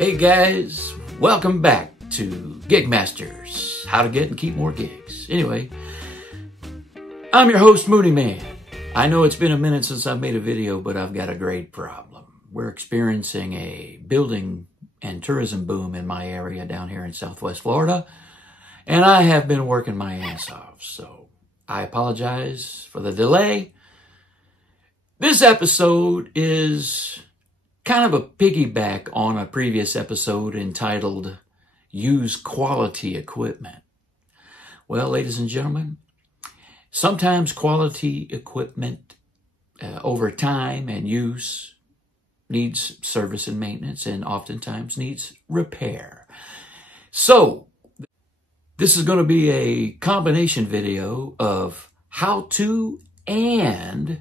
Hey guys, welcome back to Gig Masters, how to get and keep more gigs. Anyway, I'm your host, Mooney Man. I know it's been a minute since I've made a video, but I've got a great problem. We're experiencing a building and tourism boom in my area down here in Southwest Florida, and I have been working my ass off, so I apologize for the delay. This episode is kind of a piggyback on a previous episode entitled Use Quality Equipment. Well, ladies and gentlemen, sometimes quality equipment over time and use needs service and maintenance, and oftentimes needs repair. So this is going to be a combination video of how-to and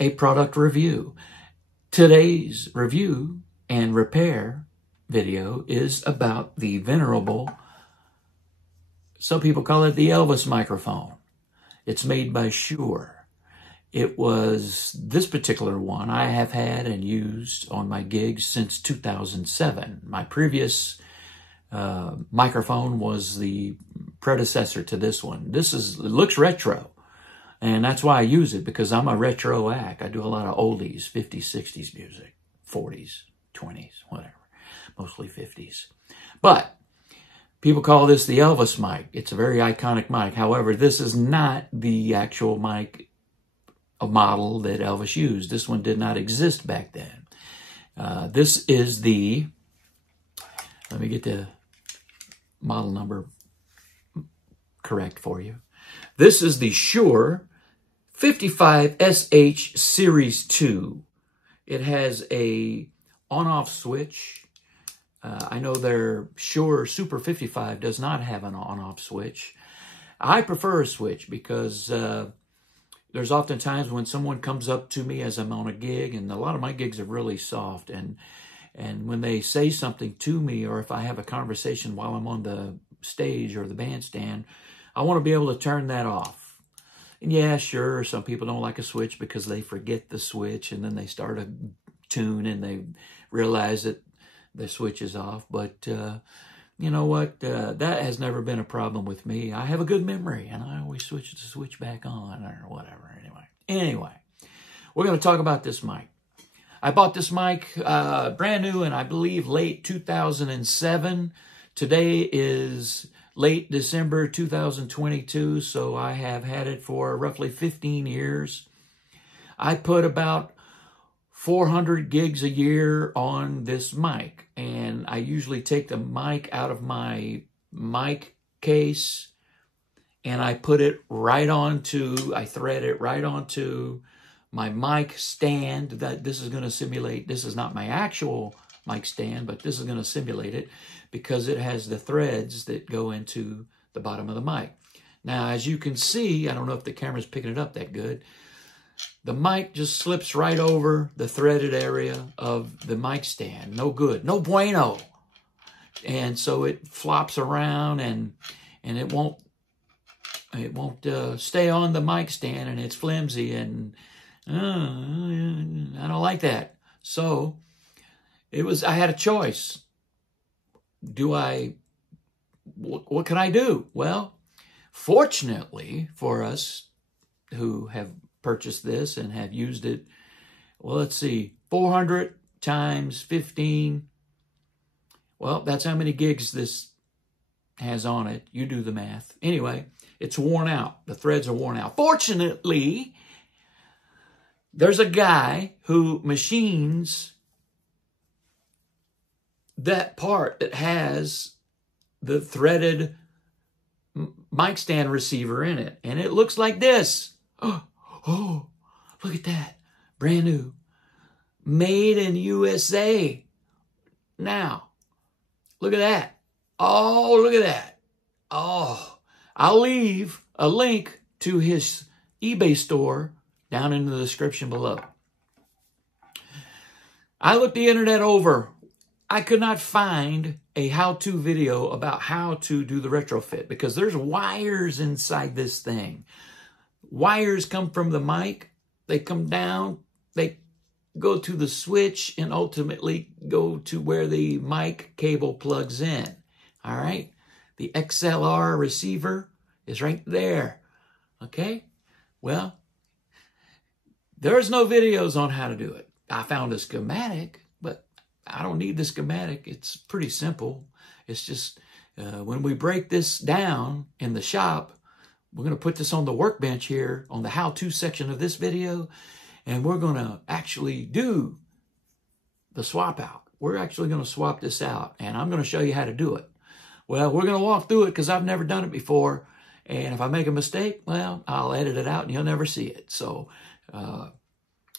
a product review. Today's review and repair video is about the venerable, some people call it the Elvis microphone. It's made by Shure. It was this particular one I have had and used on my gigs since 2007. My previous microphone was the predecessor to this one. It looks retro. And that's why I use it, because I'm a retro act. I do a lot of oldies, 50s, 60s music, 40s, 20s, whatever, mostly 50s. But people call this the Elvis mic. It's a very iconic mic. However, this is not the actual mic model that Elvis used. This one did not exist back then. This is the, let me get the model number correct for you. This is the Shure 55SH Series 2. It has a on-off switch. I know their Shure Super 55 does not have an on-off switch. I prefer a switch because there's often times when someone comes up to me as I'm on a gig, and a lot of my gigs are really soft, and when they say something to me, or if I have a conversation while I'm on the stage or the bandstand, I want to be able to turn that off. And yeah, sure, some people don't like a switch because they forget the switch, and then they start a tune and they realize that the switch is off. But you know what? That has never been a problem with me. I have a good memory, and I always switch the switch back on or whatever. Anyway, we're going to talk about this mic. I bought this mic brand new in, I believe, late 2007. Today is late December 2022, so I have had it for roughly 15 years. I put about 400 gigs a year on this mic, and I usually take the mic out of my mic case and I put it right onto, I thread it right onto my mic stand that this is going to simulate. This is not my actual mic stand, but this is going to simulate it because it has the threads that go into the bottom of the mic. Now, as you can see, I don't know if the camera's picking it up that good, the mic just slips right over the threaded area of the mic stand. No good, no bueno. And so it flops around, and it won't stay on the mic stand, and it's flimsy, and I don't like that. So I had a choice. What can I do? Well, fortunately for us who have purchased this and have used it, well, let's see, 400 times 15. Well, that's how many gigs this has on it. You do the math. Anyway, it's worn out. The threads are worn out. Fortunately, there's a guy who machines that part that has the threaded mic stand receiver in it. And it looks like this. Oh, look at that. Brand new. Made in USA. Now, look at that. Oh, look at that. Oh, I'll leave a link to his eBay store down in the description below. I looked the internet over. I could not find a how-to video about how to do the retrofit because there's wires inside this thing. Wires come from the mic. They come down. They go to the switch and ultimately go to where the mic cable plugs in. All right? The XLR receiver is right there. Okay? Well, there's no videos on how to do it. I found a schematic, but I don't need the schematic. It's pretty simple. It's just when we break this down in the shop, we're going to put this on the workbench here on the how-to section of this video, and we're going to actually do the swap out. We're actually going to swap this out, and I'm going to show you how to do it. Well, we're going to walk through it because I've never done it before, and if I make a mistake, well, I'll edit it out and you'll never see it. So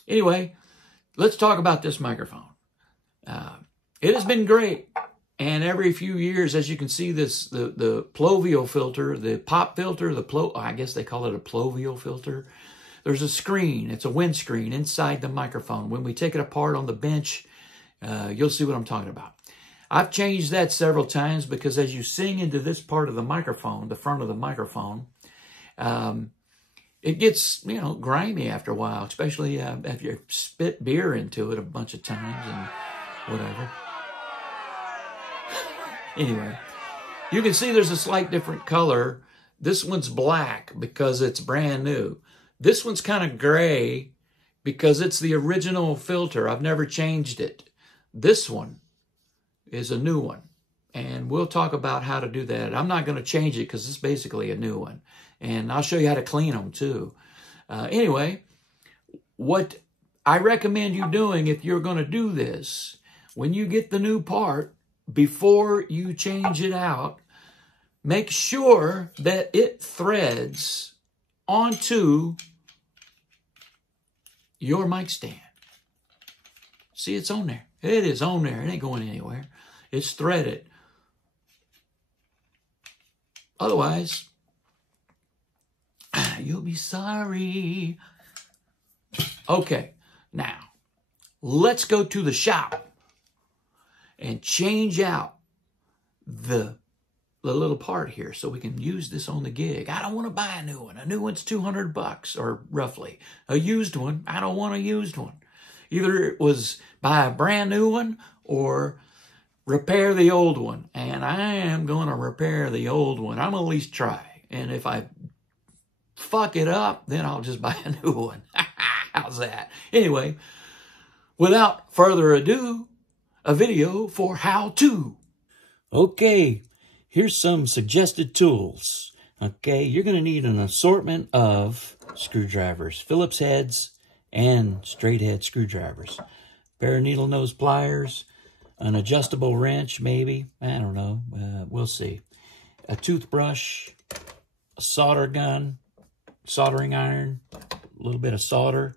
anyway, let's talk about this microphone. It has been great. And every few years, as you can see, the plovial filter, the pop filter, I guess they call it a plovial filter. There's a screen. It's a windscreen inside the microphone. When we take it apart on the bench, you'll see what I'm talking about. I've changed that several times because as you sing into this part of the microphone, the front of the microphone, it gets, grimy after a while, especially if you spit beer into it a bunch of times and whatever. Anyway, you can see there's a slight different color. This one's black because it's brand new. This one's kind of gray because it's the original filter. I've never changed it. This one is a new one, and we'll talk about how to do that. I'm not going to change it because it's basically a new one, and I'll show you how to clean them too. Anyway, what I recommend you doing if you're going to do this, when you get the new part, before you change it out, make sure that it threads onto your mic stand. See, it's on there. It is on there. It ain't going anywhere. It's threaded. Otherwise, you'll be sorry. Okay, now, let's go to the shop and change out the little part here so we can use this on the gig. I don't want to buy a new one. A new one's $200 or roughly. A used one, I don't want a used one. Either it was buy a brand new one or repair the old one. And I am going to repair the old one. I'm going to at least try. And if I fuck it up, then I'll just buy a new one. How's that? Anyway, without further ado, a video for how to. Okay, here's some suggested tools. Okay, you're going to need an assortment of screwdrivers, Phillips heads, and straight head screwdrivers. Pair of needle nose pliers, an adjustable wrench maybe, I don't know, we'll see. A toothbrush, a solder gun, soldering iron, a little bit of solder,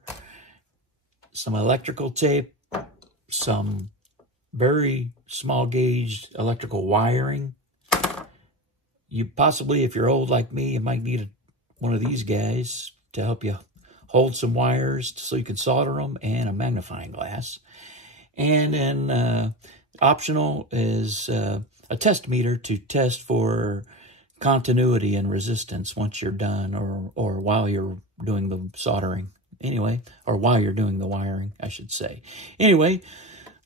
some electrical tape, some very small gauge electrical wiring. You possibly, if you're old like me, you might need one of these guys to help you hold some wires so you can solder them, and a magnifying glass. And then optional is a test meter to test for continuity and resistance once you're done, or while you're doing the soldering. Anyway, or while you're doing the wiring, I should say. Anyway,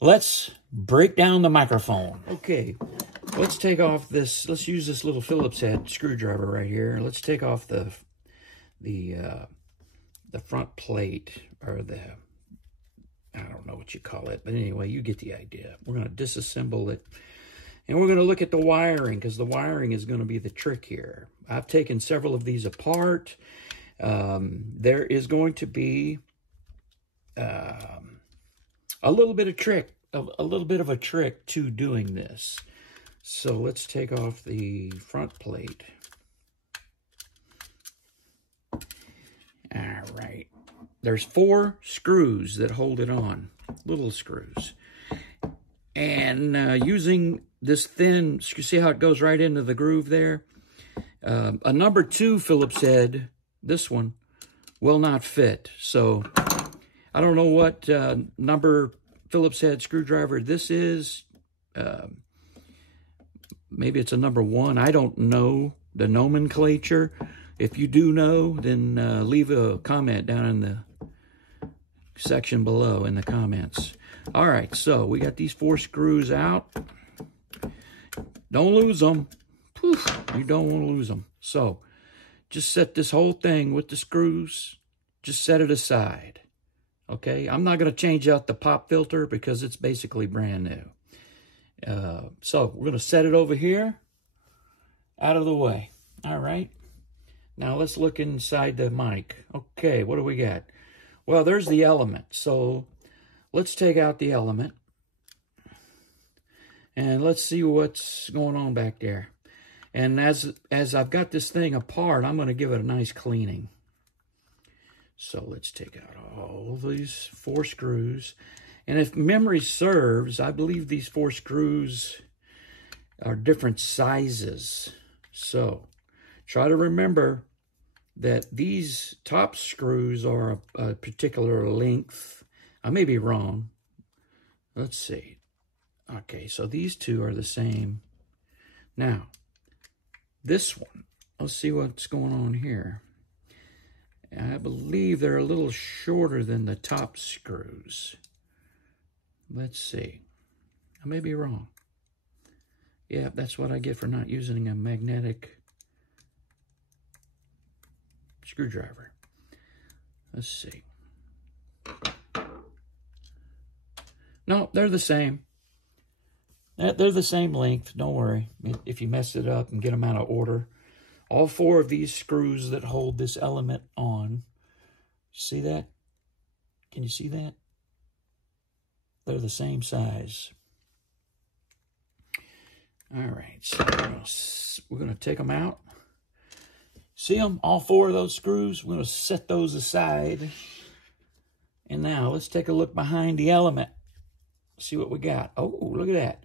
let's break down the microphone. Okay, let's take off this. Let's use this little Phillips head screwdriver right here. Let's take off the front plate, or I don't know what you call it, but anyway, you get the idea. We're going to disassemble it, and we're going to look at the wiring, because the wiring is going to be the trick here. I've taken several of these apart. There is going to be a little bit of a trick to doing this. So let's take off the front plate. All right. There's 4 screws that hold it on, little screws. And using this thin, you see how it goes right into the groove there? A number 2 Phillips head, this one, will not fit. So I don't know what number Phillips head screwdriver this is. Maybe it's a number 1. I don't know the nomenclature. If you do know, then leave a comment down in the section below in the comments. All right, so we got these 4 screws out. Don't lose them. Poof, you don't want to lose them. So just set this whole thing with the screws, just set it aside. Okay, I'm not going to change out the pop filter because it's basically brand new. So we're going to set it over here, out of the way. All right. Now let's look inside the mic. Okay, what do we got? Well, there's the element. So let's take out the element. And let's see what's going on back there. And as I've got this thing apart, I'm going to give it a nice cleaning. So let's take out all these 4 screws. And if memory serves, I believe these 4 screws are different sizes. So try to remember that these top screws are a particular length. I may be wrong. Let's see. Okay, so these 2 are the same. Now, this one, let's see what's going on here. I believe they're a little shorter than the top screws. Let's see. I may be wrong. Yeah, that's what I get for not using a magnetic screwdriver. Let's see. No, they're the same. They're the same length. Don't worry if you mess it up and get them out of order. All 4 of these screws that hold this element on. See that? Can you see that? They're the same size. All right, so we're going to take them out. See them? All 4 of those screws. We're going to set those aside. And now let's take a look behind the element. See what we got. Oh, look at that.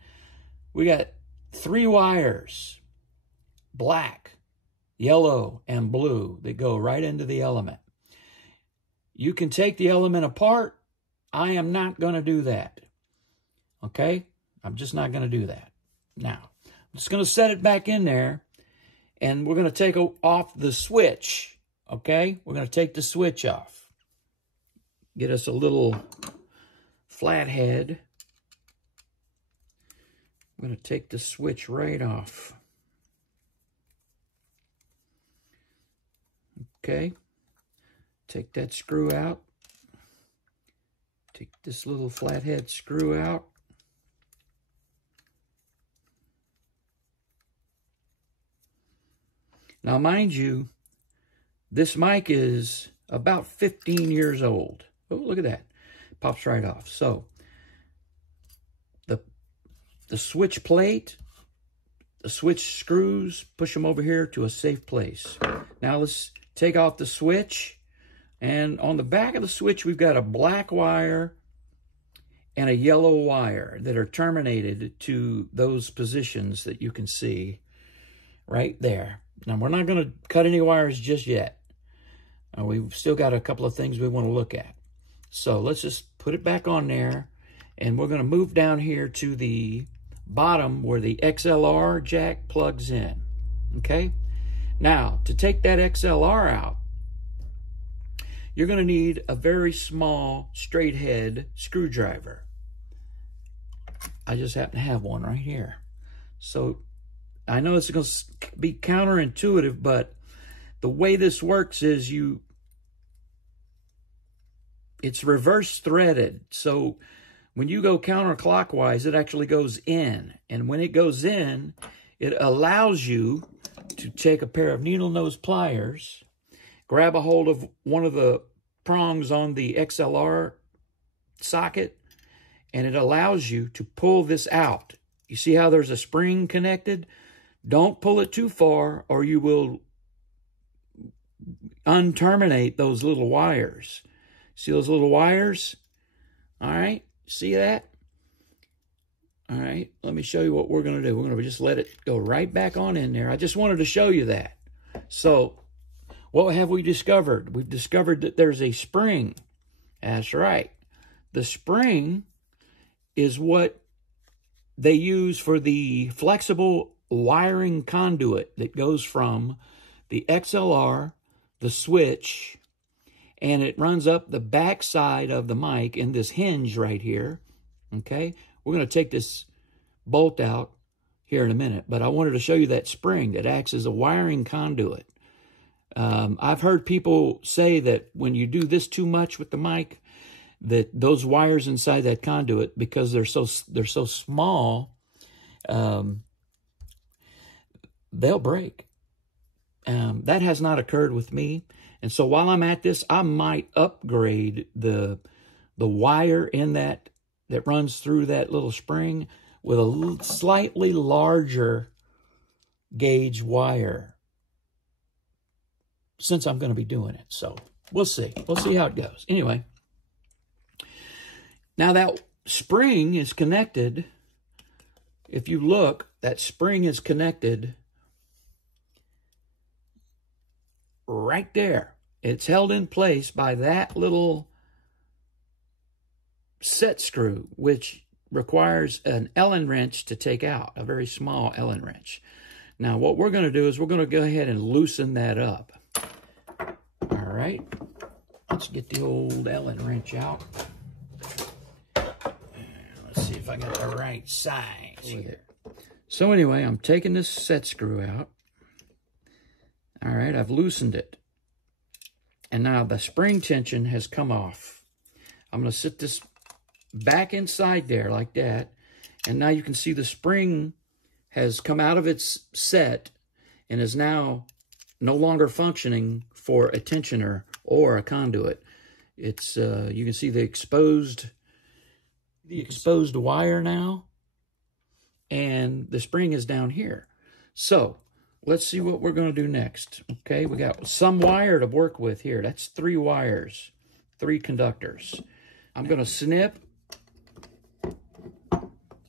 We got 3 wires, black, yellow, and blue, that go right into the element. You can take the element apart. I am not going to do that. Okay? I'm just not going to do that. Now, I'm just going to set it back in there, and we're going to take off the switch. Okay? We're going to take the switch off. Get us a little flathead. I'm going to take the switch right off. Okay. Take that screw out. Take this little flathead screw out. Now, mind you, this mic is about 15 years old. Oh, look at that. Pops right off. So, the switch plate, the switch screws, push them over here to a safe place. Now let's take off the switch. And on the back of the switch, we've got a black wire and a yellow wire that are terminated to those positions that you can see right there. Now, we're not going to cut any wires just yet. We've still got a couple of things we want to look at. So let's just put it back on there. And we're going to move down here to the bottom where the XLR jack plugs in. Okay? Now, to take that XLR out, you're going to need a very small straight head screwdriver. I just happen to have one right here. So I know it's going to be counterintuitive, but the way this works is it's reverse threaded. So when you go counterclockwise, it actually goes in. And when it goes in, it allows you to take a pair of needle nose pliers, grab a hold of one of the prongs on the XLR socket, and it allows you to pull this out. You see how there's a spring connected? Don't pull it too far or you will unterminate those little wires. See those little wires? All right, see that? All right, let me show you what we're going to do. We're going to just let it go right back on in there. I just wanted to show you that. So, what have we discovered? We've discovered that there's a spring. That's right. The spring is what they use for the flexible wiring conduit that goes from the XLR, the switch, and it runs up the back side of the mic in this hinge right here. Okay, we're going to take this bolt out here in a minute, but I wanted to show you that spring that acts as a wiring conduit. I've heard people say that when you do this too much with the mic, that those wires inside that conduit, because they're so small, they'll break. That has not occurred with me. And so while I'm at this, I might upgrade the wire in that runs through that little spring with a slightly larger gauge wire, since I'm going to be doing it. So we'll see. We'll see how it goes. Anyway, now that spring is connected. If you look, that spring is connected right there. It's held in place by that little set screw, which requires an Allen wrench to take out, a very small Allen wrench. Now, what we're going to do is we're going to go ahead and loosen that up. All right. Let's get the old Allen wrench out. Let's see if I got the right size here. So anyway, I'm taking this set screw out. All right, I've loosened it. And now the spring tension has come off. I'm going to sit this back inside there like that. And now you can see the spring has come out of its set and is now no longer functioning for a tensioner or a conduit. It's you can see the exposed wire now, and the spring is down here. So let's see what we're going to do next. Okay, we got some wire to work with here. That's 3 wires, 3 conductors. I'm going to snip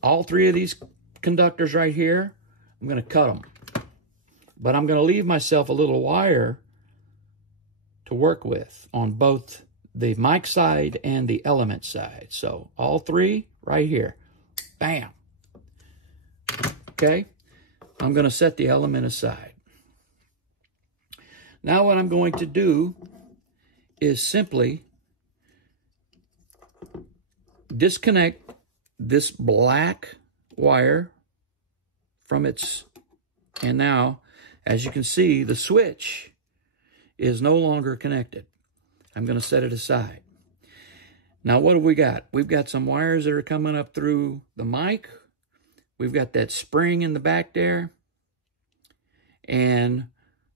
all 3 of these conductors right here. I'm going to cut them. But I'm going to leave myself a little wire to work with on both the mic side and the element side. So all 3 right here. Bam. Okay. I'm going to set the element aside. Now what I'm going to do is simply disconnect this black wire from its, and now, as you can see, the switch is no longer connected. I'm going to set it aside. Now, what have we got? We've got some wires that are coming up through the mic. We've got that spring in the back there. And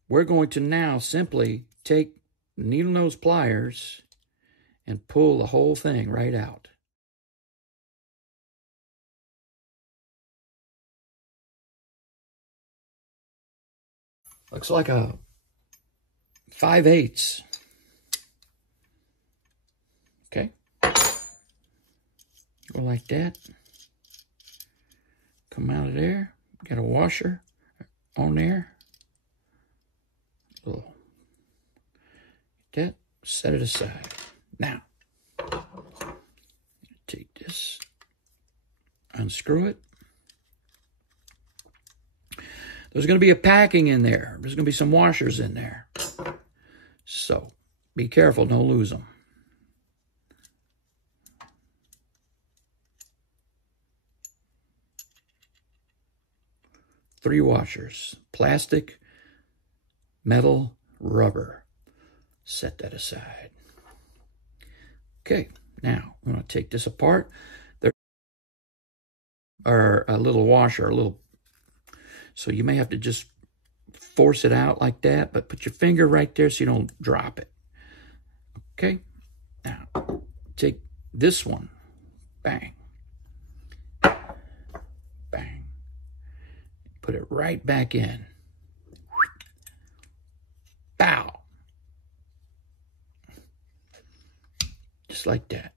we're going to now simply take needle nose pliers and pull the whole thing right out. Looks like a 5/8. Okay. Go like that. Come out of there. Got a washer on there. Little. Get that. Set it aside. Now, take this. Unscrew it. There's going to be a packing in there. There's going to be some washers in there. So, be careful. Don't lose them. Three washers. Plastic, metal, rubber. Set that aside. Okay. Now, I'm going to take this apart. There are a little washer, a little. So you may have to just force it out like that, but put your finger right there so you don't drop it. Okay? Now, take this one. Bang. Bang. Put it right back in. Bow. Just like that.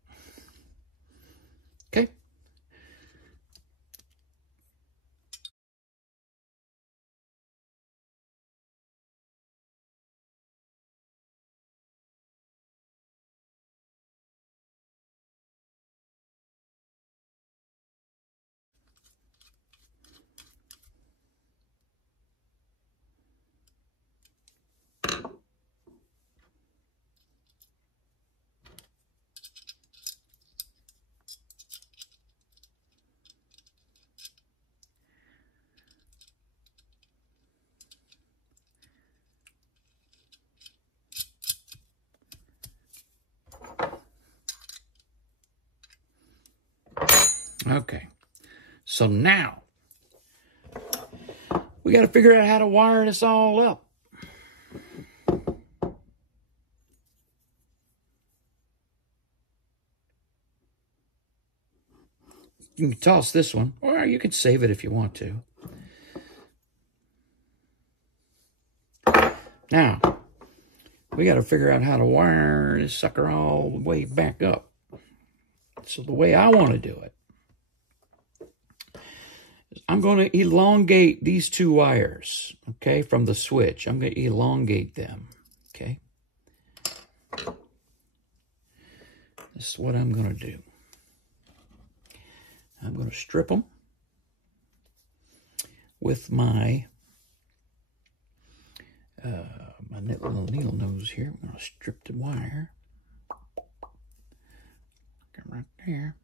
Okay? Okay, so now we got to figure out how to wire this all up. You can toss this one, or you can save it if you want to. Now, we got to figure out how to wire this sucker all the way back up. So the way I want to do it, I'm going to elongate these two wires, okay, from the switch. I'm going to elongate them, okay? This is what I'm going to do. I'm going to strip them with my my little needle nose here. I'm going to strip the wire. Come right there.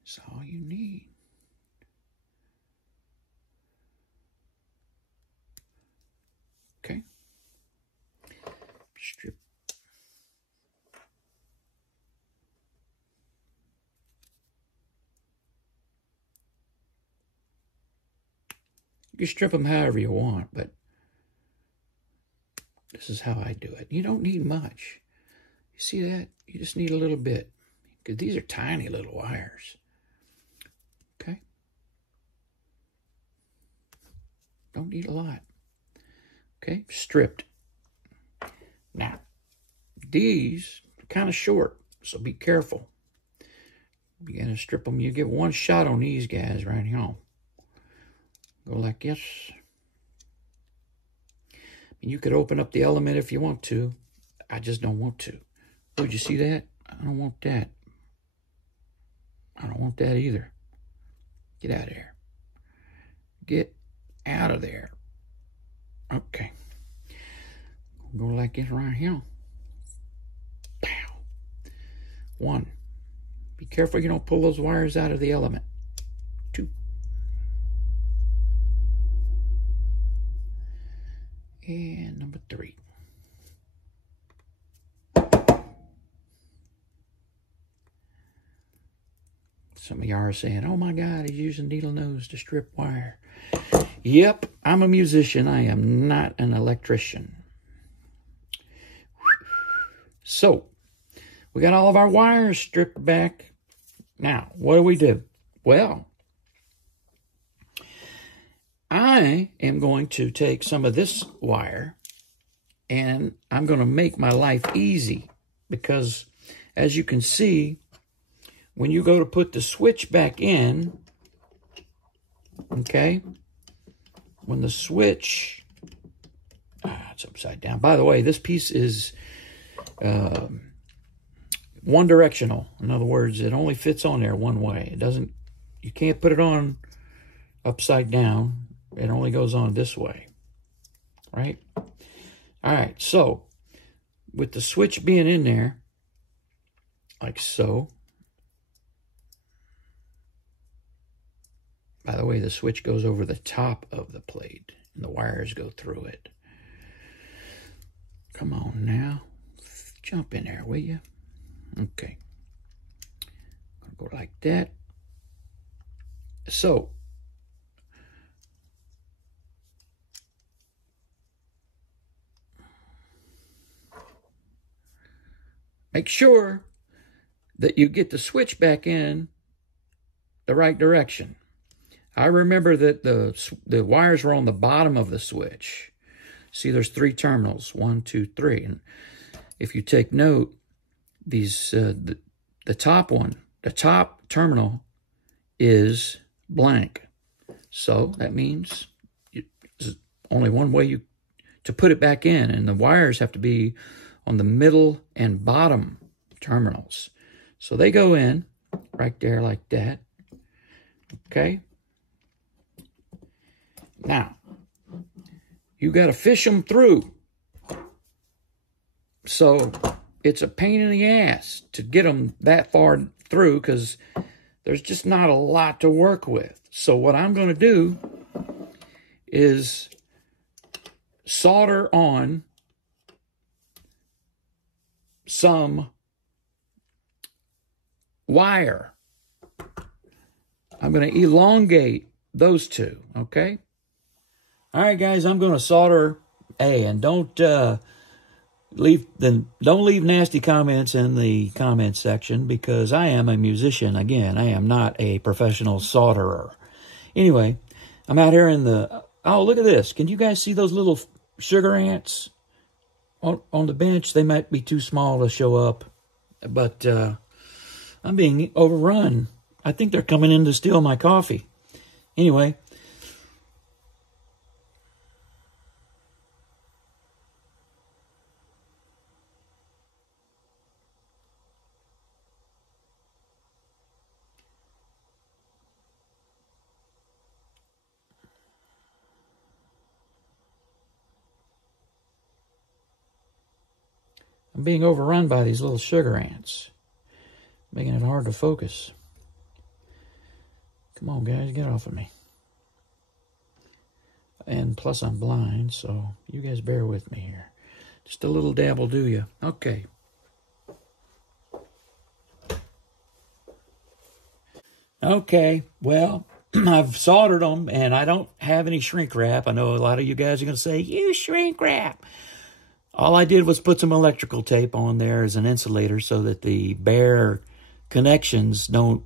That's all you need. Okay. Strip. You can strip them however you want, but this is how I do it. You don't need much. You see that? You just need a little bit, because these are tiny little wires. Okay? Don't need a lot. Okay? Stripped. Now, these are kind of short, so be careful. You're going to strip them. You get one shot on these guys right here. Go like this. You could open up the element if you want to. I just don't want to. Oh, did you see that? I don't want that. I don't want that either. Get out of there. Get out of there. Okay. Go like this right here. Pow. One. Be careful you don't pull those wires out of the element. Two. And number three. Some of y'all are saying, oh my God, he's using needle nose to strip wire. Yep, I'm a musician. I am not an electrician. So, we got all of our wires stripped back. Now, what do? Well, I am going to take some of this wire and I'm going to make my life easy, because as you can see, when you go to put the switch back in, okay, when the switch, it's upside down. By the way, this piece is one directional. In other words, it only fits on there one way. It doesn't, you can't put it on upside down. It only goes on this way, right? All right, so with the switch being in there, like so. By the way, the switch goes over the top of the plate, and the wires go through it. Come on now. Jump in there, will you? Okay. I'm going to go like that. So, make sure that you get the switch back in the right direction. I remember that the wires were on the bottom of the switch. See, there's 3 terminals, 1, 2, 3. And if you take note, these the top one, the top terminal is blank. So that means there's only one way to put it back in, and the wires have to be on the middle and bottom terminals. So they go in right there like that. Okay. Now, you got to fish them through. So it's a pain in the ass to get them that far through, because there's just not a lot to work with. So what I'm going to do is solder on some wire. I'm going to elongate those two, okay? All right, guys, I'm going to solder. Hey, and don't leave nasty comments in the comments section, because I am a musician. Again, I am not a professional solderer. Anyway, I'm out here in the... Oh, look at this. Can you guys see those little sugar ants on the bench? They might be too small to show up, but I'm being overrun. I think they're coming in to steal my coffee. Anyway. I'm being overrun by these little sugar ants, making it hard to focus. Come on, guys, get off of me. And plus I'm blind, so you guys bear with me here. Just a little dab will do you. Okay. Okay, well, I've soldered them, and I don't have any shrink wrap. I know a lot of you guys are going to say, you shrink wrap. All I did was put some electrical tape on there as an insulator so that the bare connections don't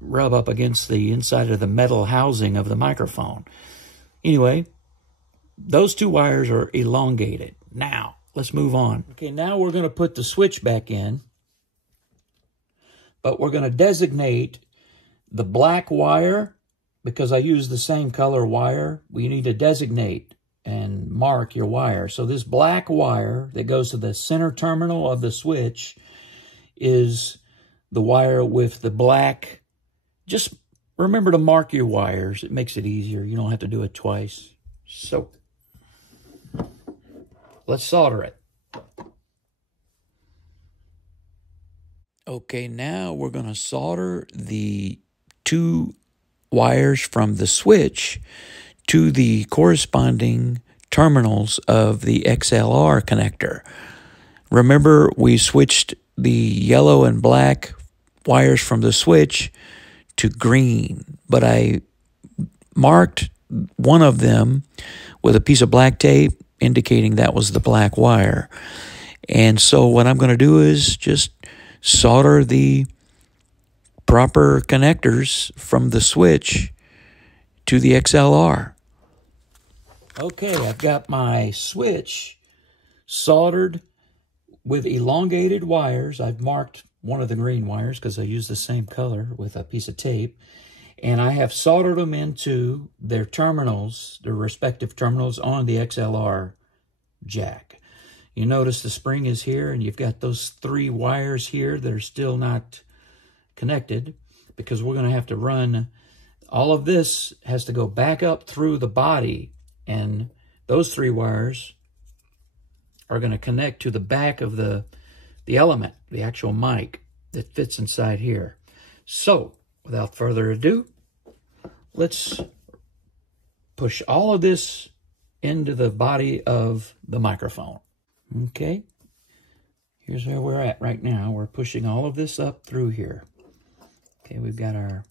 rub up against the inside of the metal housing of the microphone. Anyway, those two wires are elongated. Now, let's move on. Okay, now we're going to put the switch back in, but we're going to designate the black wire, because I use the same color wire. We need to designate and mark your wire. So this black wire that goes to the center terminal of the switch is the wire with the black. Just remember to mark your wires. It makes it easier. You don't have to do it twice. So let's solder it. Okay, now we're going to solder the two wires from the switch to the corresponding terminals of the XLR connector. Remember, we switched the yellow and black wires from the switch to green, but I marked one of them with a piece of black tape indicating that was the black wire. And so what I'm going to do is just solder the proper connectors from the switch to the XLR. Okay, I've got my switch soldered with elongated wires. I've marked one of the green wires because I use the same color with a piece of tape. And I have soldered them into their terminals, their respective terminals on the XLR jack. You notice the spring is here, and you've got those three wires here that are still not connected, because we're going to have to run... All of this has to go back up through the body, and those three wires are going to connect to the back of the element, the actual mic that fits inside here. So, without further ado, let's push all of this into the body of the microphone. Okay, here's where we're at right now. We're pushing all of this up through here. Okay, we've got our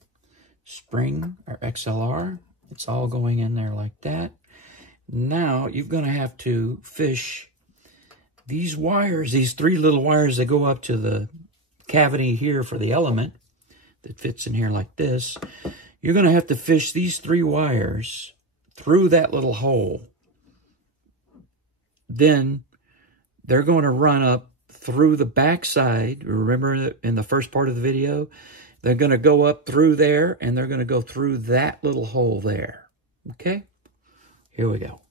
spring, our XLR. It's all going in there like that. Now you're going to have to fish these wires, these three little wires that go up to the cavity here for the element that fits in here like this. You're going to have to fish these three wires through that little hole. Then they're going to run up through the backside. Remember in the first part of the video, they're going to go up through there, and they're going to go through that little hole there. Okay? Here we go.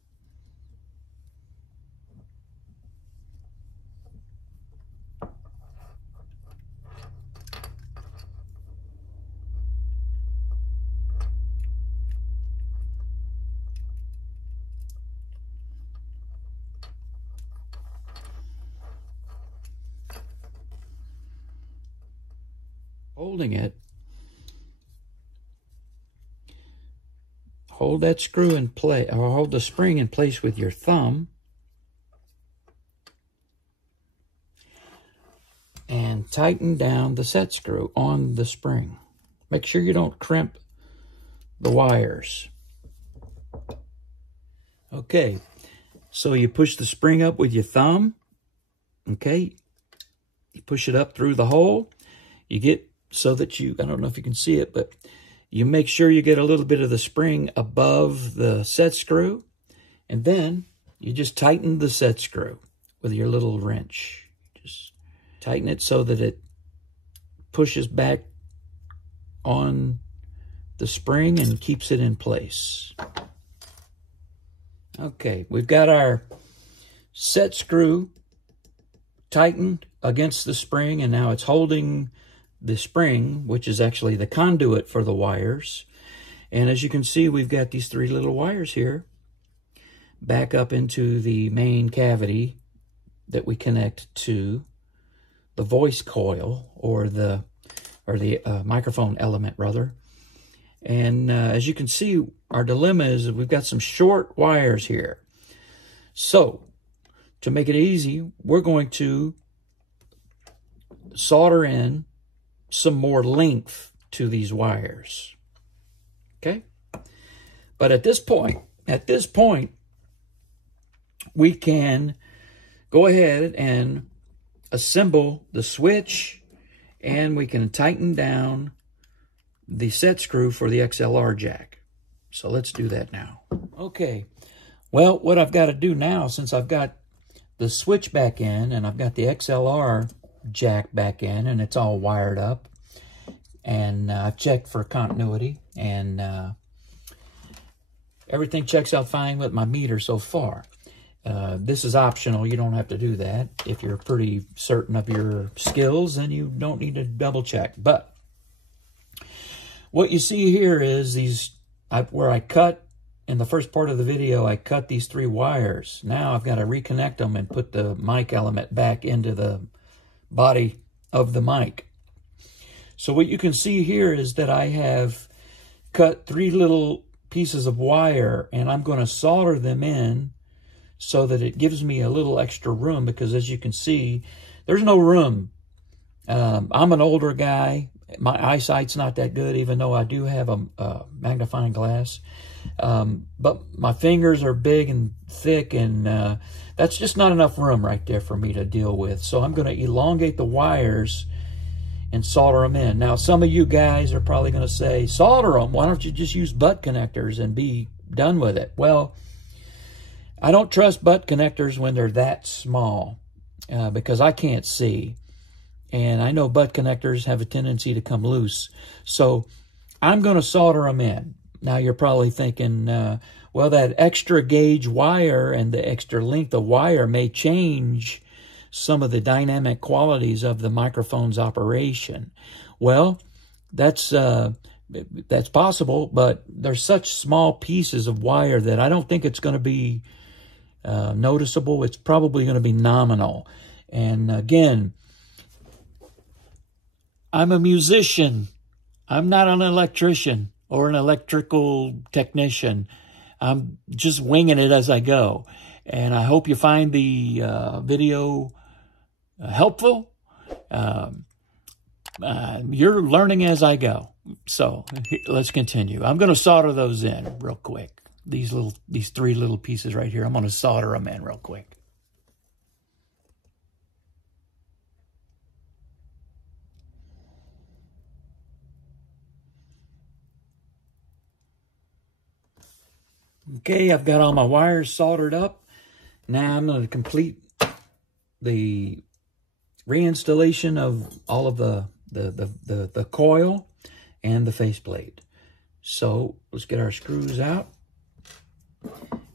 Holding it, hold that screw in place, or hold the spring in place with your thumb. and tighten down the set screw on the spring. Make sure you don't crimp the wires. Okay, so you push the spring up with your thumb. Okay, you push it up through the hole. You get so that you, I don't know if you can see it, but you make sure you get a little bit of the spring above the set screw. And then you just tighten the set screw with your little wrench. Just tighten it so that it pushes back on the spring and keeps it in place. Okay, we've got our set screw tightened against the spring, and now it's holding the spring, which is actually the conduit for the wires. And as you can see, we've got these 3 little wires here back up into the main cavity that we connect to the voice coil, or the microphone element rather. And as you can see, our dilemma is we've got some short wires here. So to make it easy, we're going to solder in some more length to these wires. Okay? But at this point, we can go ahead and assemble the switch, and we can tighten down the set screw for the XLR jack. So let's do that now. Okay, well, what I've got to do now, since I've got the switch back in and I've got the XLR jack back in and it's all wired up, and I've checked for continuity, and everything checks out fine with my meter so far. This is optional. You don't have to do that. If you're pretty certain of your skills, then you don't need to double check. But what you see here is these, where I cut, in the first part of the video, I cut these 3 wires. Now I've got to reconnect them and put the mic element back into the body of the mic. So what you can see here is that I have cut 3 little pieces of wire, and I'm going to solder them in so that it gives me a little extra room, because as you can see, there's no room. I'm an older guy. My eyesight's not that good, even though I do have a magnifying glass. But my fingers are big and thick, and that's just not enough room right there for me to deal with. So I'm going to elongate the wires and solder them in. Now, some of you guys are probably going to say, solder them. Why don't you just use butt connectors and be done with it? Well, I don't trust butt connectors when they're that small because I can't see. And I know butt connectors have a tendency to come loose. So I'm going to solder them in. Now you're probably thinking, well, that extra gauge wire and the extra length of wire may change some of the dynamic qualities of the microphone's operation. Well, that's possible, but there's such small pieces of wire that I don't think it's going to be noticeable. It's probably going to be nominal. And again, I'm a musician. I'm not an electrician or an electrical technician. I'm just winging it as I go. And I hope you find the video helpful. You're learning as I go. So let's continue. I'm going to solder those in real quick. These 3 little pieces right here, I'm going to solder them in real quick. Okay, I've got all my wires soldered up. Now I'm going to complete the reinstallation of all of the coil and the faceplate. So let's get our screws out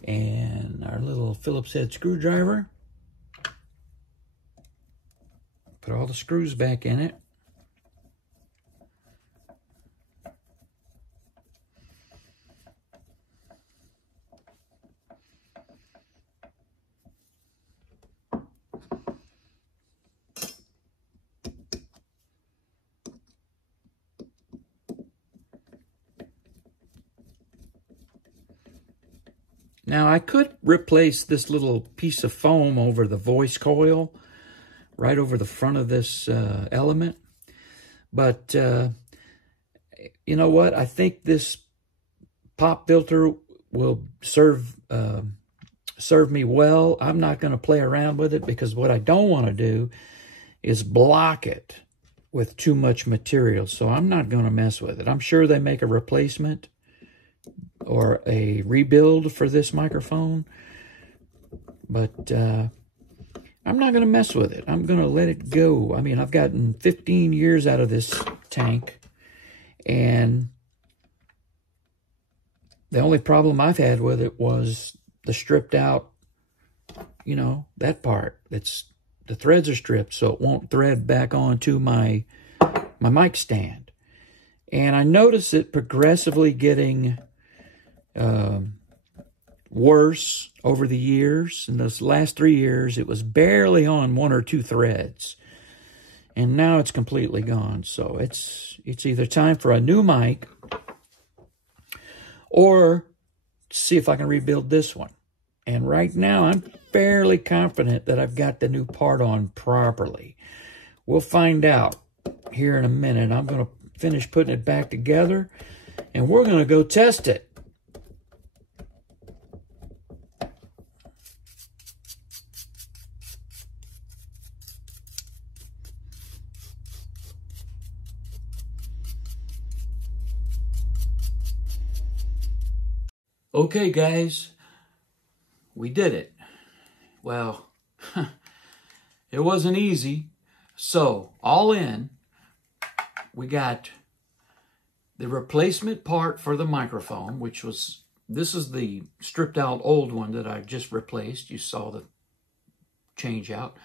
and our little Phillips head screwdriver. Put all the screws back in it. Now, I could replace this little piece of foam over the voice coil, right over the front of this element. But you know what? I think this pop filter will serve me well. I'm not going to play around with it because what I don't want to do is block it with too much material. So I'm not going to mess with it. I'm sure they make a replacement or a rebuild for this microphone, but I'm not going to mess with it. I'm going to let it go. I mean, I've gotten 15 years out of this tank, and the only problem I've had with it was the stripped out, you know, that part. The threads are stripped, so it won't thread back onto my mic stand. And I notice it progressively getting worse over the years. In those last 3 years, it was barely on 1 or 2 threads. And now it's completely gone. So it's either time for a new mic or see if I can rebuild this one. And right now, I'm fairly confident that I've got the new part on properly. We'll find out here in a minute. I'm going to finish putting it back together, and we're going to go test it. Okay, guys, we did it. Well, it wasn't easy. So, all in, we got the replacement part for the microphone, which was, this is the stripped out old one that I just replaced. You saw the change out.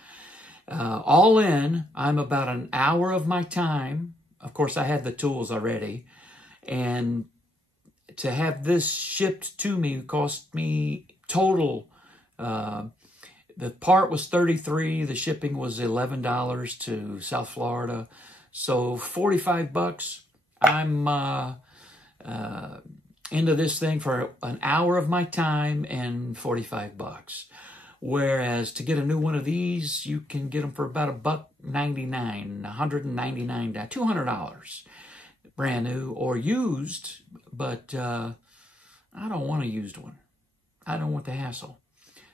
All in, I'm about an hour of my time. Of course, I had the tools already. And to have this shipped to me cost me total, the part was $33, the shipping was $11 to South Florida. So $45, I'm into this thing for an hour of my time and $45. Whereas to get a new one of these, you can get them for about $1.99, $199, $200. Brand new or used, but I don't want a used one. I don't want the hassle.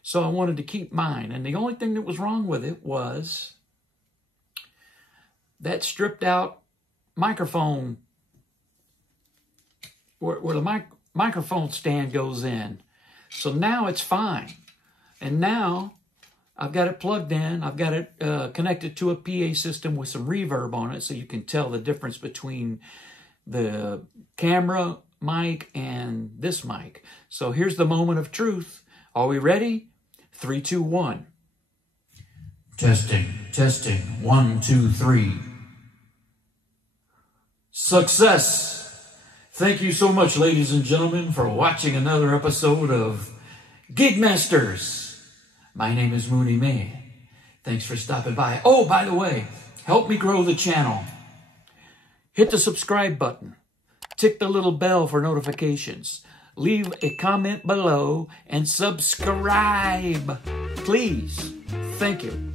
So I wanted to keep mine. And the only thing that was wrong with it was that stripped out microphone where the microphone stand goes in. So now it's fine. And now I've got it plugged in. I've got it connected to a PA system with some reverb on it so you can tell the difference between the camera mic and this mic. So here's the moment of truth. Are we ready? 3, 2, 1. Testing, testing. 1, 2, 3. Success! Thank you so much, ladies and gentlemen, for watching another episode of Gig Masters. My name is Mooney Man. Thanks for stopping by. Oh, by the way, help me grow the channel. Hit the subscribe button. Tick the little bell for notifications. Leave a comment below and subscribe. Please. Thank you.